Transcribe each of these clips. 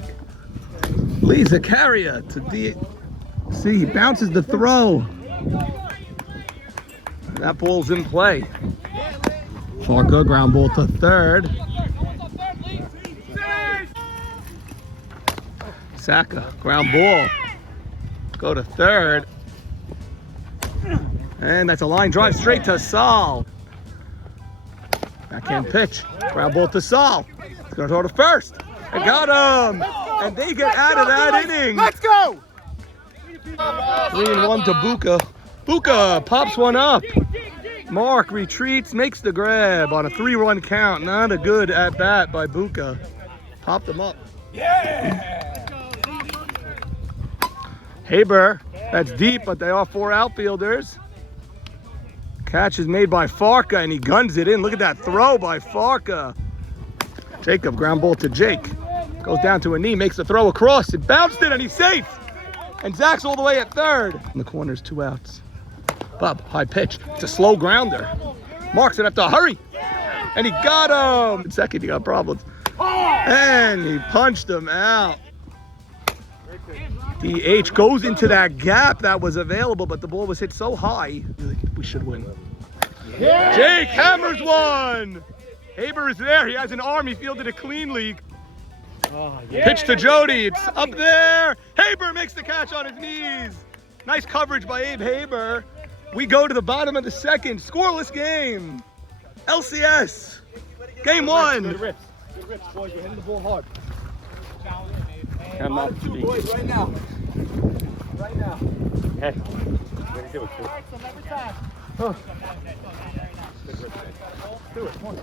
streak. Lee Zakaria to DC. He bounces the throw. That ball's in play. Farka, ground ball to third. Saka, ground ball. Go to third. And that's a line drive straight to Saul. Backhand pitch. Ground ball to Saul. He's going to throw to first. And got him. And they get out of that inning. Let's go. 3-1 to Buka. Buka pops one up. Mark retreats, makes the grab on a 3-run count. Not a good at bat by Buka. Popped them up. Yeah. Haber, that's deep, but they are 4 outfielders. Catch is made by Farka, and he guns it in. Look at that throw by Farka. Jacob, ground ball to Jake. Goes down to a knee, makes the throw across. It bounced it, and he's safe. And Zach's all the way at third. In the corner's 2 outs. Bub, high pitch. It's a slow grounder. Mark's gonna have to hurry. And he got him. Second, he got problems. And he punched him out. DH goes into that gap that was available, but the ball was hit so high. We should win. Yeah. Jake hammers one. Haber is there. He has an arm. He fielded a clean league. Pitch to Jody. It's up there. Haber makes the catch on his knees. Nice coverage by Abe Haber. We go to the bottom of the second. Scoreless game. LCS. Game 1. Good rips. Good rips, boys. You're hitting the ball hard. Come up, boys, right now. Right now. Hey. Way to do it, too. Huh. Do it. Come on.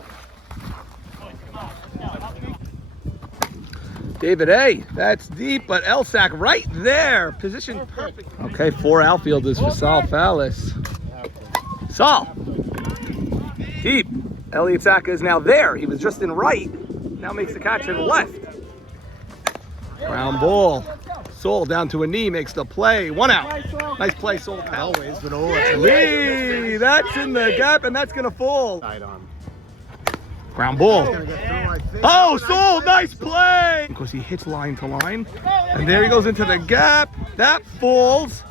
David A. That's deep, but Elsack right there. Position perfect. Okay, 4 outfielders for Saul Fallis. Saul. Deep. Elliot Saka is now there. He was just in right. Now makes the catch in left. Ground ball. Saul down to a knee, makes the play. 1 out. Nice play, Saul. Always, but Lee, that's in the gap, and that's going to fall. Side on. Ground ball. Oh, Saul, nice play. Because he hits line to line. And there he goes into the gap. That falls.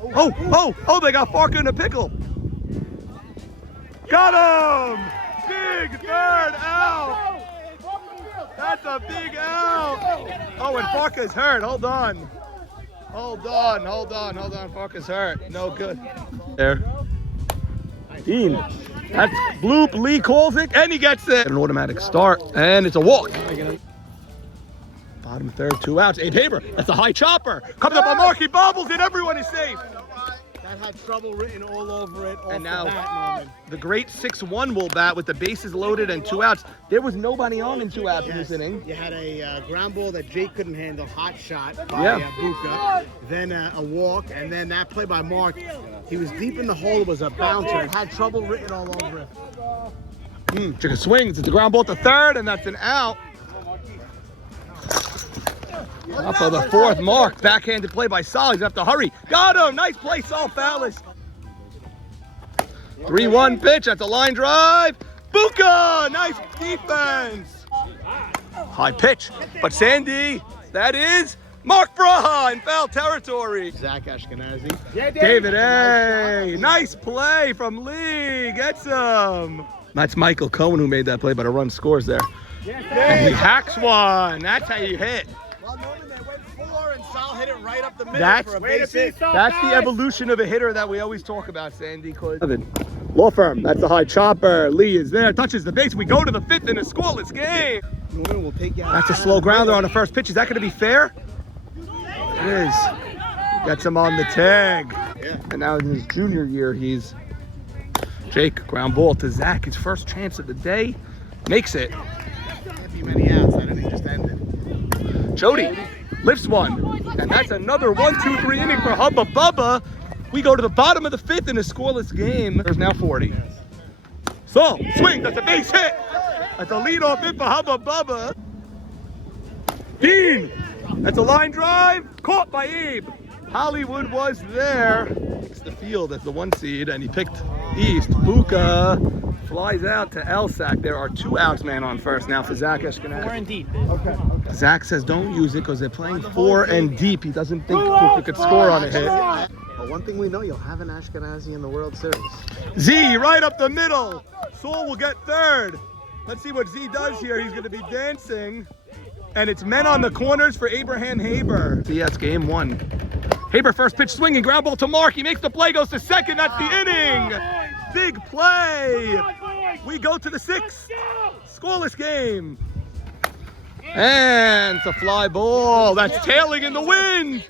Oh, they got Farka in a pickle. Got him. Big third out. That's a big out. Oh, and Farka's hurt. Hold on. Farka's hurt. No good. There. Dean. That's bloop. Lee calls it, and he gets it. An automatic start, and it's a walk. Bottom third, 2 outs. Abe Haber. That's a high chopper. Comes up on Mark. He bobbles it. Everyone is safe. That had trouble written all over it. And now the great 6-1 will bat with the bases loaded and 2 outs. There was nobody on in 2 outs in this inning. You had a ground ball that Jake couldn't handle, hot shot by Buka, then a walk, and then that play by Mark. He was deep in the hole, it was a bouncer. It had trouble written all over it. Chicken swings. It's a ground ball to third, and that's an out. Up for the 4th, Mark. Backhanded play by Saul. He's going to have to hurry. Got him. Nice play, Saul Fallis. 3-1 pitch. That's a line drive. Buka. Nice defense. High pitch. But Sandy, that is Mark Braha in foul territory. Zach Ashkenazi. David A. Nice play from Lee. Gets him. That's Michael Cohen who made that play, but a run scores there. And he hacks one. That's how you hit. Well, Norman, they went 4 and Sal hit it right up the middle That's for a base hit. That's the evolution of a hitter that we always talk about, Sandy. Law firm, that's a high chopper. Lee is there, touches the base. We go to the 5th in a scoreless game. Norman will take you out. That's a slow grounder on the first pitch. Is that going to be fair? It is. Gets him on the tag. Yeah. And now in his junior year, he's Jake, ground ball to Zach. His first chance of the day. Makes it. Can't be many outs. That inning just ended. Jody lifts one, and that's another 1-2-3 inning for Hubba Bubba. We go to the bottom of the 5th in a scoreless game. There's now 40. So, swing, that's a base hit. That's a leadoff hit for Hubba Bubba. Dean, that's a line drive, caught by Abe. Hollywood was there. It's the field as the 1 seed, and he picked East. Buka flies out to Elsack. There are 2 outs, man, on first now for Zach Ashkenazi. 4 and deep. Okay. Zach says don't use it because they're playing 4 and deep. He doesn't think Booker could score on a hit. But one thing we know, you'll have an Ashkenazi in the World Series. Z right up the middle. Saul will get third. Let's see what Z does here. He's going to be dancing. And it's men on the corners for Abraham Haber. See, that's game 1. Haber first pitch swinging, ground ball to Mark. He makes the play, goes to second. That's the inning. Big play. We go to the 6th. Scoreless game. And it's a fly ball. That's tailing in the wind.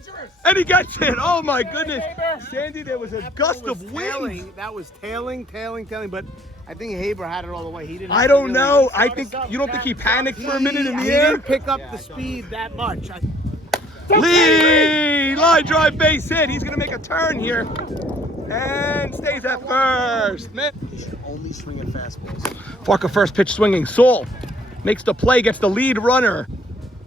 And he gets it. Oh my goodness. Sandy, there was a gust of wind. That was tailing. But I think Haber had it all the way. He didn't. I don't know. I think, you don't think he panicked for a minute in the He air? didn't pick up the speed that much. Lee, line drive base hit. He's gonna make a turn here and stays at first. Man. He should only swing at fastballs. Farka first pitch swinging. Saul makes the play, gets the lead runner.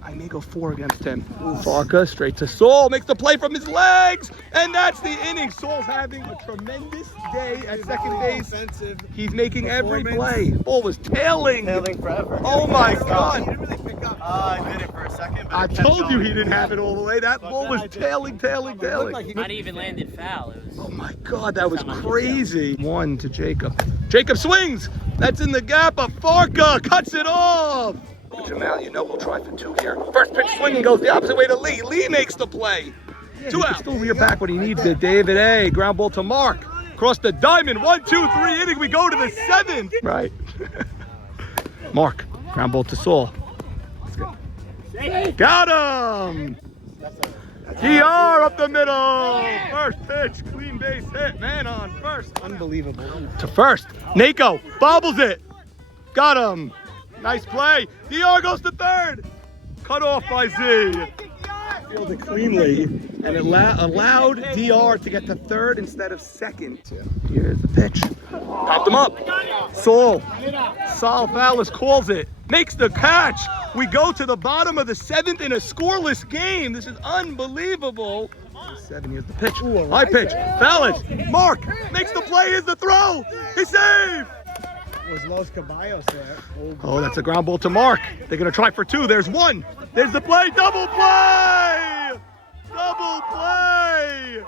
I may go 4 against him. Farka straight to Saul, makes the play from his legs, and that's the inning. Saul's having a tremendous day at second base. He's making every play. Ball was tailing. Tailing forever. Oh my He God. didn't really pick up. I did it for a second, but I it kept told you going. he didn't have it all the way. That ball was tailing. Not even landed foul. It was. Oh my God, that was crazy. 1 to Jacob. Jacob swings. That's in the gap, but Farka cuts it off. Jamal, you know we'll try for 2 here. First pitch swinging goes the opposite way to Lee. Lee makes the play. 2 out. Still rear back when he needs it. David A. Ground ball to Mark. Across the diamond. 1, 2, 3 inning. We go to the 7th. Right. Mark. Ground ball to Saul. Got him. DR up the middle. First pitch. Clean base hit. Man on first. Unbelievable. To first. Nako bobbles it. Got him. Nice play. DR goes to third. Cut off by Z. Fielded cleanly, and it allowed DR to get to third instead of second. Here's the pitch. Popped him up. Saul Fowlis calls it. Makes the catch. We go to the bottom of the 7th in a scoreless game. This is unbelievable. 7, here's the pitch. High pitch. Fowlis. Mark makes the play. Here's the throw. He's safe. Was Los Caballos there? Oh, that's a ground ball to Mark. They're going to try for 2. There's 1. There's the play. Double play! Double play!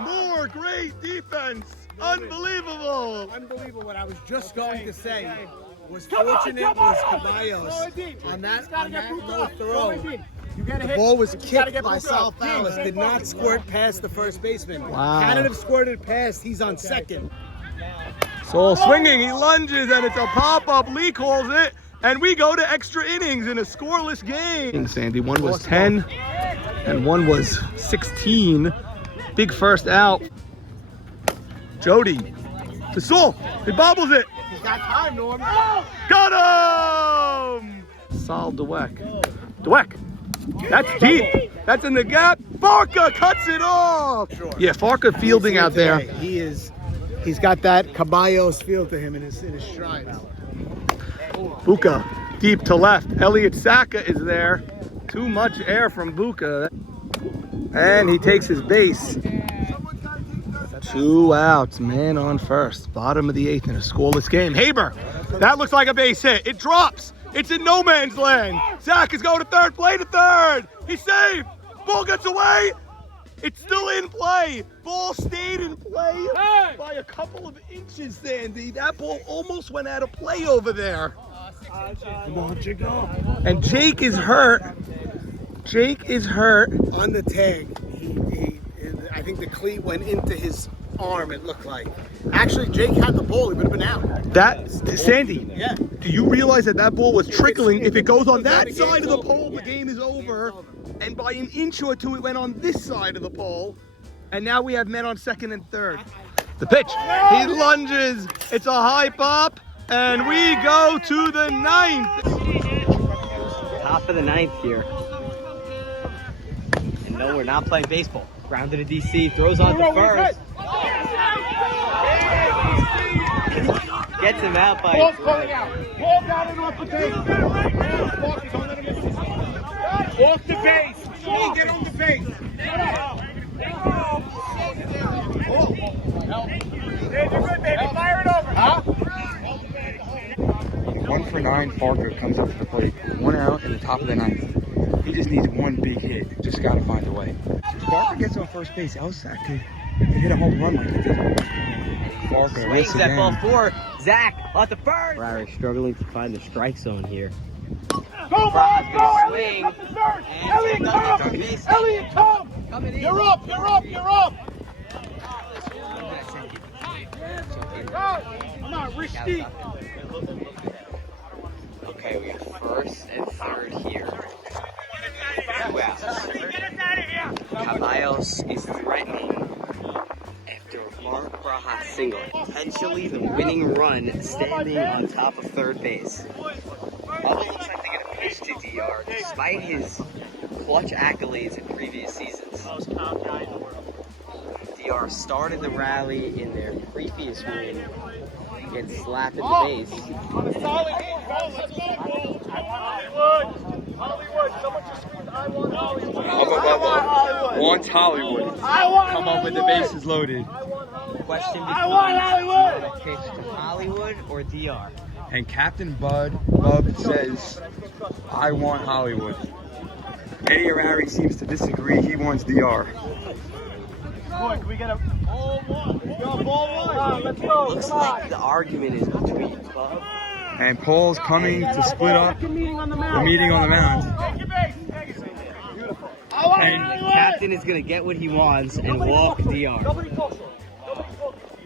More great defense. Unbelievable. Unbelievable. What I was just going to say was fortunate was Caballos on that low throw. The ball was kicked by Sal Fowlis. Did not squirt past the first baseman. Wow. Had it have squirted past, he's on second. Saul swinging, he lunges, and it's a pop-up. Lee calls it, and we go to extra innings in a scoreless game. Sandy, 1 was 10, and 1 was 16. Big first out. Jody to Saul. He bobbles it. He's got time, Norm. Got him! Sal Dweck. Dweck. That's deep. That's in the gap. Farka cuts it off. Sure. Yeah, Farka fielding out there. He's got that Caballos feel to him in his strides. Buka deep to left. Elliot Saka is there. Too much air from Buka. And he takes his base. 2 outs, man on first. Bottom of the 8th in a scoreless game. Haber, that looks like a base hit. It drops. It's in no man's land. Zach is going to third, play to third. He's safe. Ball gets away. It's still in play. Ball stayed in play by a couple of inches, Sandy. That ball almost went out of play over there. And Jake is hurt. Jake is hurt. On the tag, I think the cleat went into his arm, it looked like. Actually, Jake had the ball. He would have been out. Sandy, Yeah. do you realize that ball was trickling? If it goes on that side of the pole, the game is over. And by an inch or 2, it went on this side of the pole. And now we have men on second and third. The pitch. He lunges. It's a high pop. And we go to the 9th. Top of the 9th here. And no, we're not playing baseball. Grounded to DC, throws on to first. Gets him out by. Ball's going out. Ball down and off the base. Off the base. Ball, get on the base. You're good, baby. Fire it over. Huh? 9, Fargo comes up to the plate. 1 out in the top of the 9th. He just needs one big hit. Just got to find a way. If Fargo gets on first base, Elsack could hit a home run like he did. Fargo Swings that ball for Zach at the first. Larry struggling to find the strike zone here. Go, Brock's go, gonna Elliot, swing. up to third. And Elliot, it's come. gonna be Elliot, come. Coming in. You're up, you're up, you're up. Come on, Risky. Okay, we got first and third here. 2 outs. Caballos is threatening after Mark Braha's single. Potentially the winning run standing on top of third base. Bubba looks like they're going to pitch to DR despite his clutch accolades in previous seasons. DR started the rally in their previous win against Slap at the base. Hollywood, someone just screamed, I want Hollywood. Bubba wants Hollywood. Come up with the bases loaded. Question I want Hollywood. becomes, pitch to Hollywood or DR? And Captain Bub says, I want Hollywood. Eddie Harari seems to disagree. He wants DR. Boy, can we get a ball one? Ball one. Let's go. Looks like the argument is between Bub. And Paul's coming to split up the meeting on the mound. And the captain is going to get what he wants and walk DR.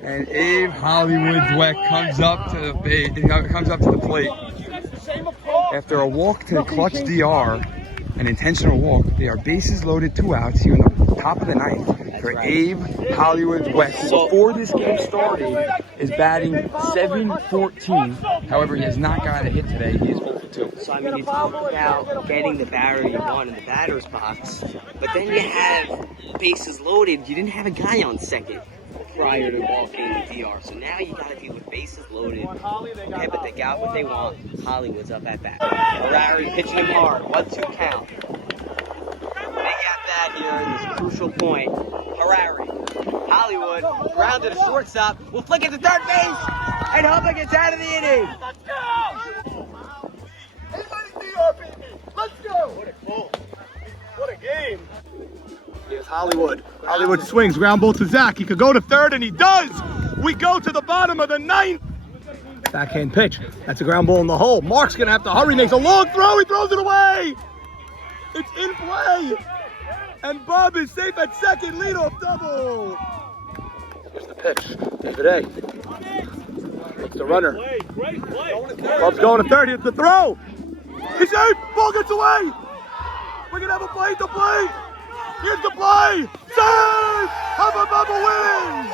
And Abe Hollywood Dweck comes up to the plate. After a walk to clutch DR, an intentional walk, they are bases loaded, 2 outs here in the top of the 9th for Abe Hollywood Dweck, who before this game started is batting .714. However, he has not gotten a hit today. He is 0 for 2. So, I mean, you talk about getting the batter you want in the batter's box, but then you have bases loaded. You didn't have a guy on second prior to walking the DR. So now you got to deal with bases loaded. Okay, but they got what they want. Hollywood's up at bat. Harari pitching him hard. 1-2 count. Big at bat here in this crucial point. Harari. Hollywood. Ground to the shortstop. Will flick it to third base. And Hubba gets out of the inning. Let's go! Let's go! What a goal. What a game. Here's Hollywood. Hollywood swings, ground ball to Zach. He could go to third, and he does. We go to the bottom of the 9th. Backhand pitch. That's a ground ball in the hole. Mark's gonna have to hurry. Makes a long throw. He throws it away. It's in play. And Bob is safe at second. Leadoff double. Here's the pitch. David A. Takes the runner. Bob's going to third. Here's the throw. He's safe. Ball gets away. We're gonna have a play to play. Here's the play! Save! Hubba Bubba wins!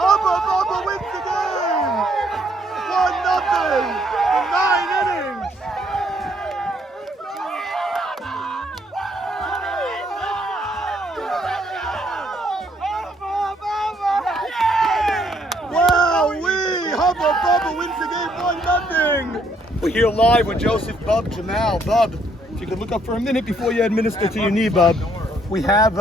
Hubba Bubba wins the game! 1-0 in 9 innings! Wow-wee! Hubba Bubba wins the game 1-0! We're here live with Joseph Bub Jamal. Bub, if you could look up for a minute before you administer to your knee, Bub. We have,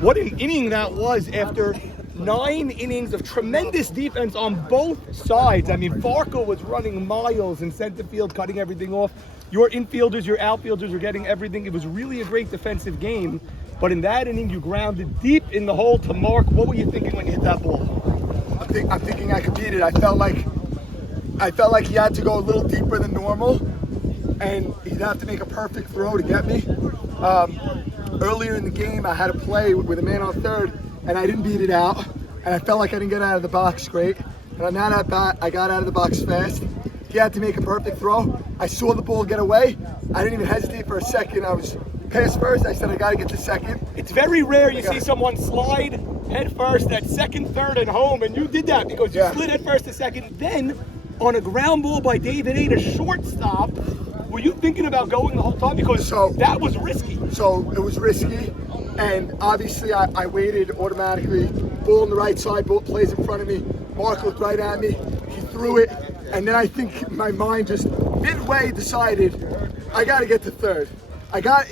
what an inning that was after 9 innings of tremendous defense on both sides. I mean, Farco was running miles in center field, cutting everything off. Your infielders, your outfielders were getting everything. It was really a great defensive game. But in that inning, you grounded deep in the hole to Mark. What were you thinking when you hit that ball? I'm thinking I could beat it. I felt like he had to go a little deeper than normal, and he'd have to make a perfect throw to get me. Earlier in the game, I had a play with a man on third, and I didn't beat it out, and I felt like I didn't get out of the box great. And on that at bat, I got out of the box fast. He had to make a perfect throw. I saw the ball get away. I didn't even hesitate for a second. I was past first. I said, I got to get to second. It's very rare you see someone slide head first at second, third, and home, and you did that because you slid head first to second. Then, on a ground ball by David A to shortstop, were you thinking about going the whole time? Because that was risky. So it was risky, and obviously I waited automatically. Ball on the right side, ball plays in front of me. Mark looked right at me. He threw it, and then I think my mind just midway decided I got to get to third.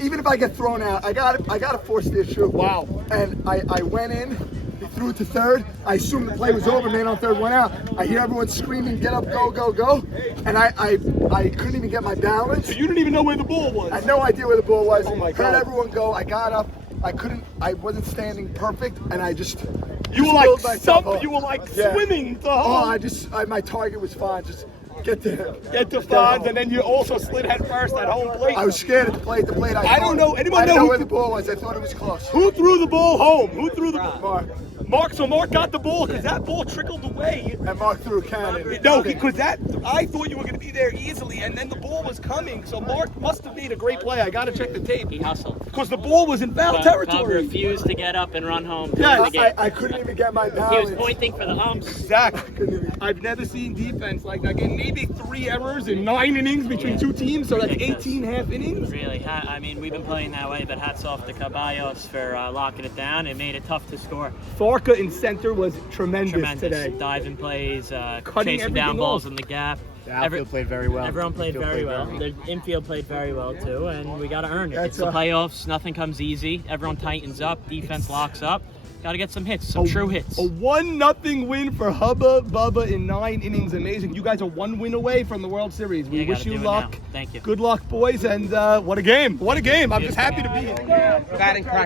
Even if I get thrown out, I got to force the issue. Wow. And I went in, He threw it to third. I assumed the play was over, man on third, 1 out. I hear everyone screaming, get up, go, go, go. And I couldn't even get my balance. So you didn't even know where the ball was. I had no idea where the ball was. Oh my God. Heard everyone go. I got up. I wasn't standing perfect, and I just. You were spilled like myself up. Yeah. swimming to Oh, home. my target was fine. Just get there. Get to Fonz, and then you also slid head first at home plate. I was scared at the plate. I don't know. Anyone I didn't know know who where the ball was. I thought it was close. Who threw the ball home? Who threw the ball? Mark. Mark. So Mark got the ball because that ball trickled away. And Mark threw a cannon. No, because I thought you were going to be there easily, and then the ball was coming. So Mark must have made a great play. I got to check the tape. He hustled. Because the ball was in foul Bub territory. refused to get up and run home. Yeah, during the game. I couldn't even get my He balance. was pointing for the umps. Exactly. I've never seen defense like that. Again, maybe 3 errors in 9 innings between 2 teams, so that's 18 half innings. Really, I mean, we've been playing that way, but hats off to Caballos for locking it down. It made it tough to score. Farka in center was tremendous today. Diving plays, Cutting chasing down everything balls off. in the gap. The outfield played very well. Everyone played Infield very played well. very The infield played very well too, and we got to earn it. That's It's the playoffs. Nothing comes easy. Everyone tightens up. Defense locks up. Got to get some hits, some true hits. A 1-0 win for Hubba Bubba in 9 innings. Amazing. You guys are 1 win away from the World Series. We Yeah, wish gotta you do it luck. now. Thank you. Good luck, boys, and what a game. What a game. I'm just happy to be here.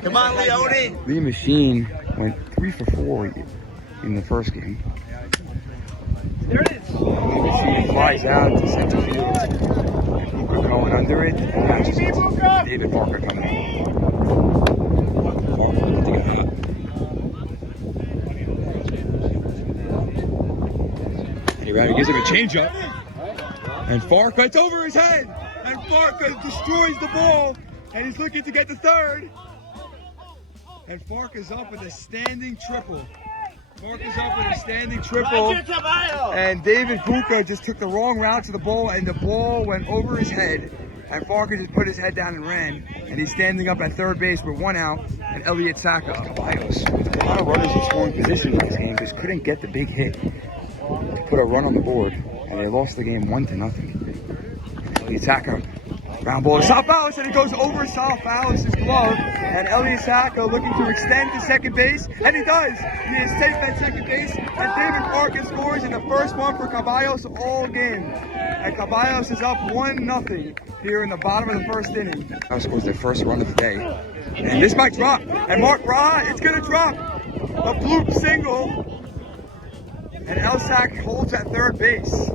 Come on, Leone. Lee Machine went 3 for 4 in the first game. There it is. Lee Machine flies out to center field. Bubba going under it. And catches it. David Parker coming in. Parker lifting it up. And he gives him a changeup. And Farka, it's over his head. And Farka destroys the ball. And he's looking to get the third. And Farka's up with a standing triple. Farka's up with a standing triple. And David Buka just took the wrong route to the ball, and the ball went over his head. And Farka just put his head down and ran. And he's standing up at third base with 1 out. And Elliott Sacco. Caballos, with a lot of runners in scoring position in this game, just couldn't get the big hit to put a run on the board. And they lost the game 1-0. Elliott Sacco. Ground ball to Sal Fallis, and it goes over Sal Fallis' glove. And Elliott Sacco looking to extend to second base, and he does. He is safe at second base, and David Parker scores in the first one for Caballos all game. And Caballos is up 1-0 here in the bottom of the first inning. Caballos scores their first run of the day. And this might drop. And Mark Bra, it's going to drop. A bloop single. And Elsack holds at third base.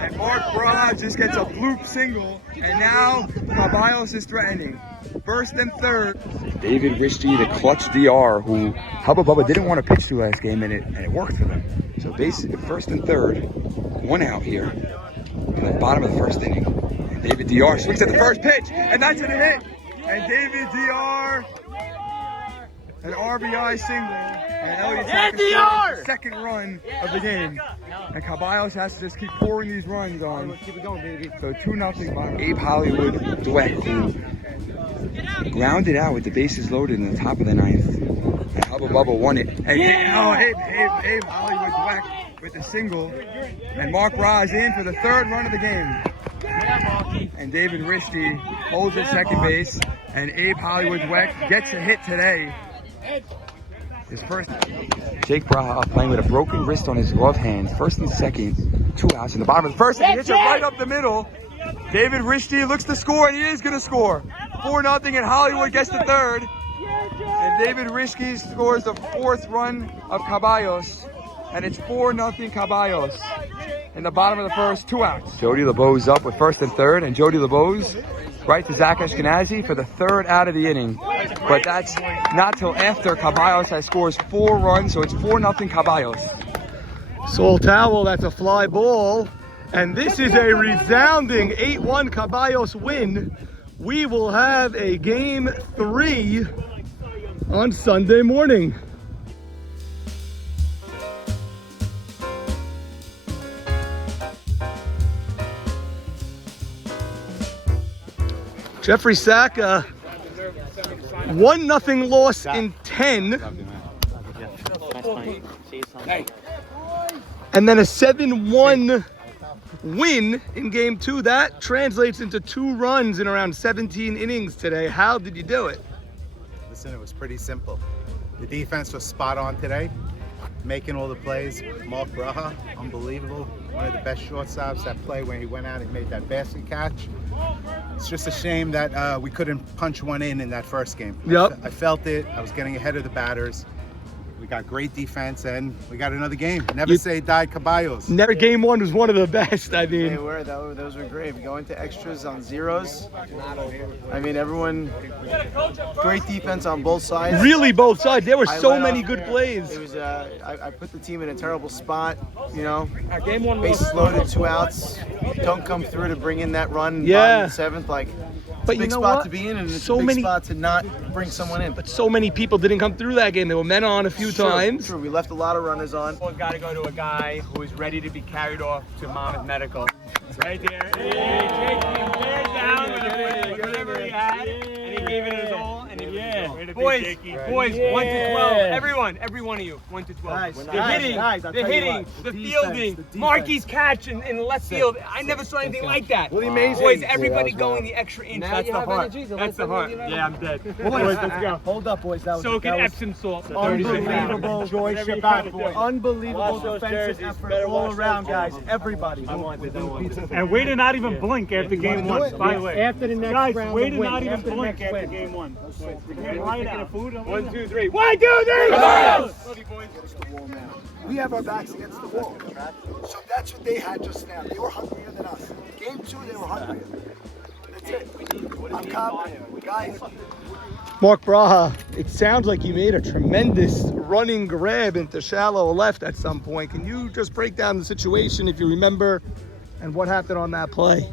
And Mark Bra just gets a bloop single, and now Caballos is threatening. First and third. David Risty, the clutch DR, who Hubba Bubba didn't want to pitch to last game, and it worked for them. So basically, first and third, 1 out here in the bottom of the first inning. And David DR swings at the first pitch, and that's a hit. And David DR, an RBI single. And Elliott Sacco, second run of the game. And Caballos has to just keep pouring these runs on. Keep it going, baby. So 2-0 bottom. Abe Hollywood Dweck, who grounded out with the bases loaded in the top of the 9th. And Hubba Bubba won it. And Abe Hollywood Dweck with the single. And Mark Raj in for the 3rd run of the game. And David Risty holds at second base. And Abe Hollywood Dweck gets a hit today. His first. Jake Braha playing with a broken wrist on his glove hand. First and second, 2 outs in the bottom of the first. And he hits it right up the middle. David Risty looks to score, and he is going to score. 4-0, and Hollywood gets the 3rd. And David Risty scores the 4th run of Caballos. And it's 4-0 Caballos. In the bottom of the first, 2 outs. Jody LeBeau's up with 1st and 3rd, and Jody LeBeau's right to Zach Ashkenazi for the 3rd out of the inning. But that's not till after Caballos has scores 4 runs, so it's 4-0 Caballos. Soul Towel, that's a fly ball. And this is a resounding 8-1 Caballos win. We will have a game 3 on Sunday morning. Jeffrey Sacca, 1-0 loss in 10. And then a 7-1 win in game 2. That translates into 2 runs in around 17 innings today. How did you do it? Listen, it was pretty simple. The defense was spot on today, making all the plays. Mark Braha, unbelievable. One of the best shortstops that play when he went out and made that basket catch. It's just a shame that we couldn't punch one in that first game. Yep. I felt it. I was getting ahead of the batters. We got great defense, and we got another game. Never say die, Caballos. Never game one was one of the best. I mean, They were. Those were great. We go into extras on zeros. I mean, everyone, great defense on both sides. really both sides. There were I so let many up. good plays. It was. I put the team in a terrible spot. You know, Game one bases loaded, 2 outs. Don't come through to bring in that run. Yeah. Bottom of the 7th, like. But It's a you big know spot what? to be in, and it's So a big many- spot to not bring someone in. But so many people didn't come through that game. They were men on a few times. True. We left a lot of runners on. Well, got to go to a guy who is ready to be carried off to Monmouth Medical. Right there. Hey, Jake came there down with whatever he had, and he gave it his all. And boys, 1 to 12. Every one of you, 1 to 12. The hitting, the fielding, Marky's catch in left field. I never saw anything like that. Boys, everybody going the extra inch. That's the heart. That's the heart. Yeah, I'm dead. Boys, let's go. Hold up, boys. That was Soak in Epsom salt. unbelievable. Unbelievable defensive effort all around, guys. Everybody. And way to not even blink after game one, by the way. After the next guys, round, way to not even blink after game one. Right out. 1, 2, 3. 1, 2, 3. Love you, boys. We have our backs against the wall. So that's what they had just now. They were hungrier than us. Game 2, they were hungrier. That's it. I'm confident. Guys, Mark Braha, it sounds like you made a tremendous running grab into shallow left at some point. Can you just break down the situation if you remember and what happened on that play?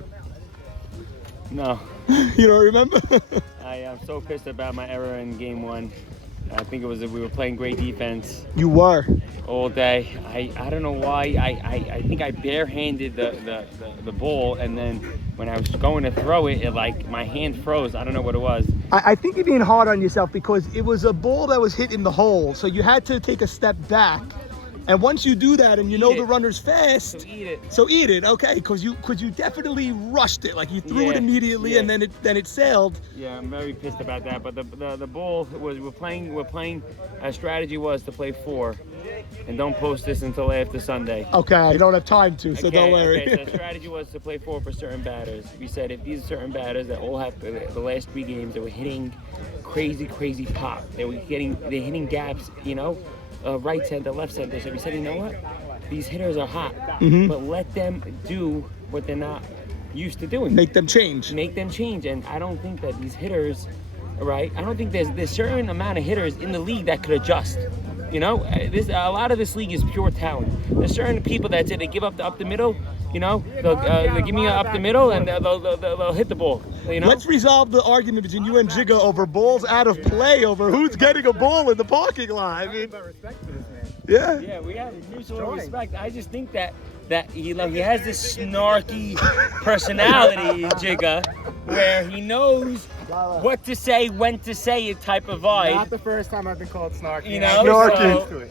No, You don't remember? I am so pissed about my error in game one. I think it was that we were playing great defense You were. all day. I don't know why. I think I barehanded the ball, and then when I was going to throw it, like my hand froze. I don't know what it was. I think you're being hard on yourself because it was a ball that was hit in the hole. So you had to take a step back. And once you do that and you know the runner's fast, So eat it. so eat it, okay? Because you definitely rushed it, like you threw it Yeah, immediately, yeah. and then it sailed. Yeah, I'm very pissed about that. But the ball was we're playing. Our strategy was to play 4, and don't post this until after Sunday. Okay, you don't have time to, so don't worry. Okay, so the strategy was to play 4 for certain batters. We said if these are certain batters that all have the last 3 games that were hitting crazy pop, they're hitting gaps, right center, left center. So we said, you know what? These hitters are hot, but let them do what they're not used to doing. Make them change. Make them change. And I don't think that these hitters, right? I don't think there's certain amount of hitters in the league that could adjust. A lot of this league is pure talent. There's certain people that say they give up the middle. They'll give me up the middle and they'll hit the ball. Let's resolve the argument between you and Jigga over balls out of play, over who's getting a ball in the parking lot. I mean, yeah. Yeah, we have mutual respect. I just think that he has this snarky personality, Jigga, where he knows what to say, when to say it type of vibe. Not the first time I've been called snarky.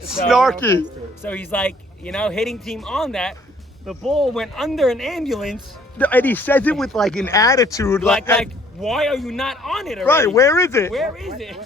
Snarky. So he's like, hitting team on that. The ball went under an ambulance. And he says it with like an attitude, Like, why are you not on it already? right? Where is it? Where is it?